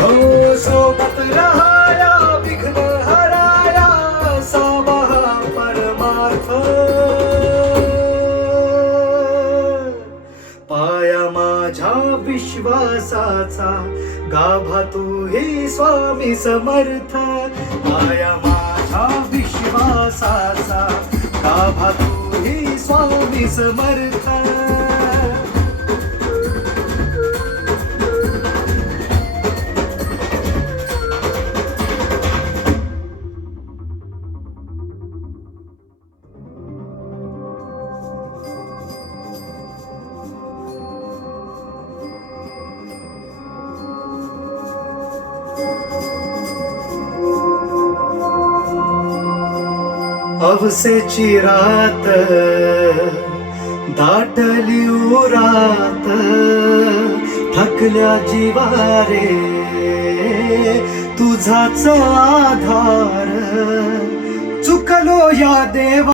हो सोबत रहाया विघ्न हराया सावा परमार्थ पाया माझ्या विश्वासाचा गाभा तू हे स्वामी समर्थ पाया माझ्या विश्वासाचा गाभा तू हे स्वामी समर्थ अवसेची रात दाटली उरात थकल्या जीवारे तुझाच आधार चुकलो या देवा